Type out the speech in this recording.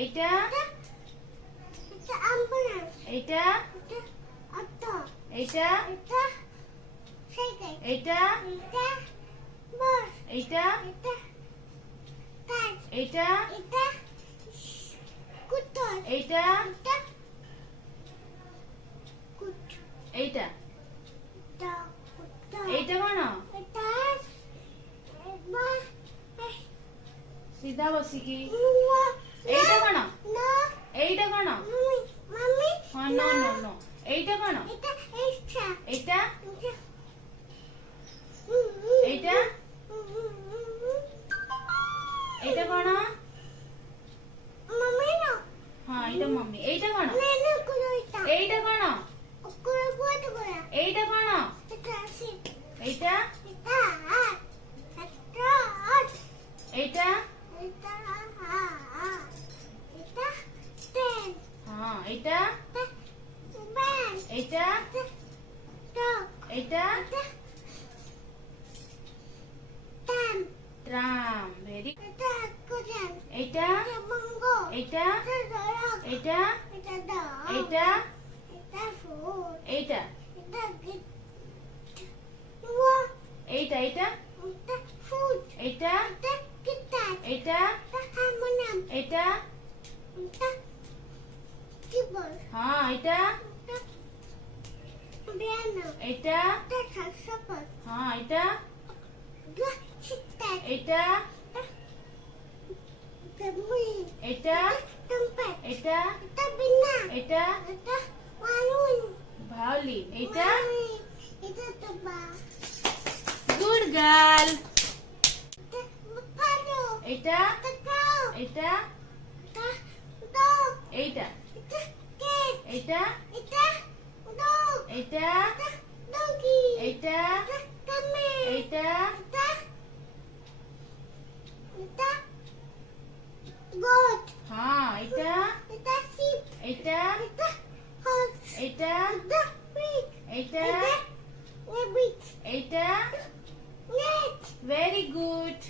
এইটা এটা অ্যাম্বুলেন্স, এইটা এটা অটো, এইটা এটা সাইকেল, এইটা এটা বাস, এইটা এটা কার, এইটা এটা স্কুটার, এইটা এটা কুট, এইটা এটা কুটা, এইটা কোন এটা বাস, সিধা বসিকি না এইটা কোন না এইটা কোন মামি মামি হ্যাঁ নো নো নো এইটা কোন এটা এক্সট্রা, এইটা এটা এইটা এইটা কোন মামি না হ্যাঁ এইটা মম্মি এইটা কোন নেনে করে এটা এইটা কোন করে বড় করে এইটা কোন এটা আছে এইটা এটা এটা এইটা এটা এটা পেন হ্যাঁ এইটা ব্যান এইটা টক এইটা এটা টান ট্রাম ভেরি এটা কোজান এইটা এটা মঙ্গো এইটা এটা দরক এইটা এটা দগ এইটা এটা ফুল এইটা এটা গিট ওয়া এইটা এইটা এটা ফুড এইটা এটা গিটার এইটা এটা হারমোনিয়াম এইটা এটা কিবোর্ড হ্যাঁ এইটা এটা পিয়ানো এইটা এটা সাক্সোফোন হ্যাঁ এইটা এটা সিতার এইটা এটা মুলি এইটা ট্রাম্পেট এইটা এটা বীণা এইটা এটা বালুন ভায়োলিন এইটা এটা তুবা গুড গার্ল এটা বাফালো এইটা এটা কাউ এইটা এটা ডগ এইটা এটা কেট এইটা এটা ডগ এইটা এটা ডগি এইটা এটা কামেল এইটা এটা এটা গোট হ্যাঁ এইটা এটা শিপ এইটা এটা হর্স এইটা এটা পিগ এইটা এটা রেবিট এইটা নেট ভেরি গুড